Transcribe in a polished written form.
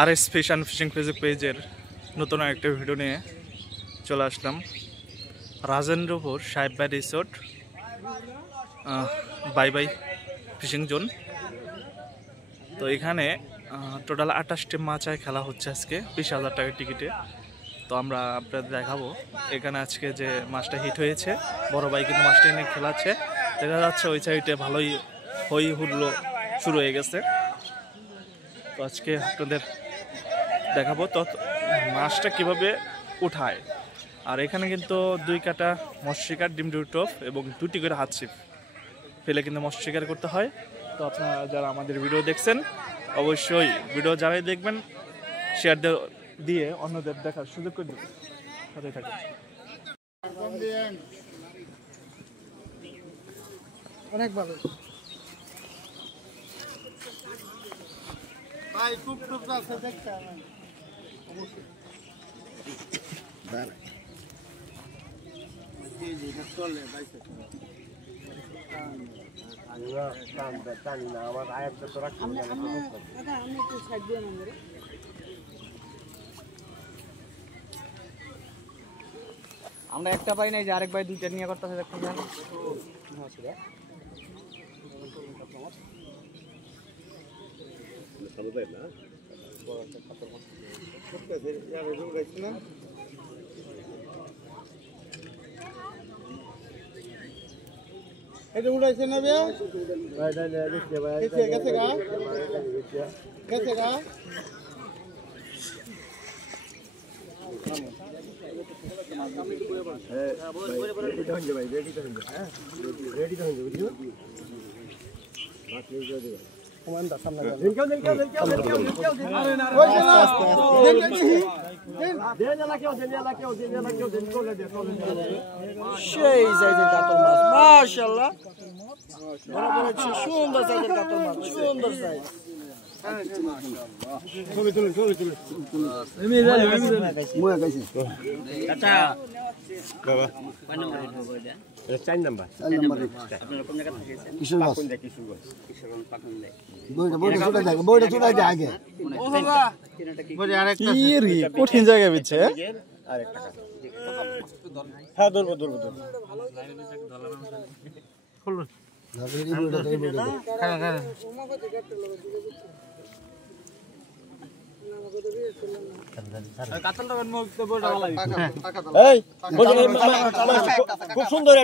RS fish and fishing Facebook পেজের নতুন একটা ভিডিও নিয়ে চলে আসলাম। রাজেন্দ্রপুর সাহেব বাই resort bye bye fishing zone. তো এখানে টোটাল 28টি মাচায় খেলা হচ্ছে আজকে 20,000 টাকার টিকিটে। তো আমরা আপনাদের দেখাবো এখানে আজকে যে মাছটা হিট হয়েছে, বড় ভাই কিন্তু মাছটা নিয়ে খেলাচ্ছে। দেখা যাচ্ছে ওই সাইডে ভালোই হই হুল্লো শুরু হয়ে গেছে। তো আজকে আপনাদের দেখাবো তো মাছটা কিভাবে উঠায়। আর এখানে কিন্তু 2 কাটা মৎস্য শিকার, ডিম টপ এবং 2টি করে হাত ছিপ ফেলে কিন্তু মৎস্য শিকার করতে হয়। তো আপনারা যারা আমাদের ভিডিও দেখছেন অবশ্যই ভিডিও যারাই দেখবেন শেয়ার দিয়ে অন্যদের দেখার সুযোগ করে দেবেন। সাথে থাকুন। অনেক ভালো ভাই, টুক টুক আছে দেখতে আমি অবশ্যই দাঁড়াই এই যে চলে বাইসে আমার আয়াতটা তো রাখছি না। দাদা আমি একটু সাইড দিয়ে নাম্বারে আমরা একটা পাই নাই যে আরেক ভাই 2টা নিয়ে করতেছে দেখতে জানো সমুদায় না বড় একটা খাতর মাছ করতে यार রুম রাখছি না। এটা উড়াইছে না বে ভাই না না দেখতে ভাই গেছে গা রেডি তো হয়ে ভাই, রেডি তো হয়ে বুঝছো বাকি দিয়ে দিও কমান্ডা সামনে সেই সাইজের কাতল মাছ মাশাআল্লাহ, সুন্দর সাইজের কাতল মাছ, সুন্দর সাইজ। আচ্ছা বাবা কয় নাম্বার এটা 4 নাম্বার আপনারা কোন জায়গা থেকে এসেছেন? কিশোরগঞ্জ পাকন্দে বইটা চুড়া যায় আগে ও বাবা বলে আরেকটা কি রে কঠিন জায়গা বিচ্ছে আরেকটা হ্যাঁ ধরবো খুলুন খুব সুন্দর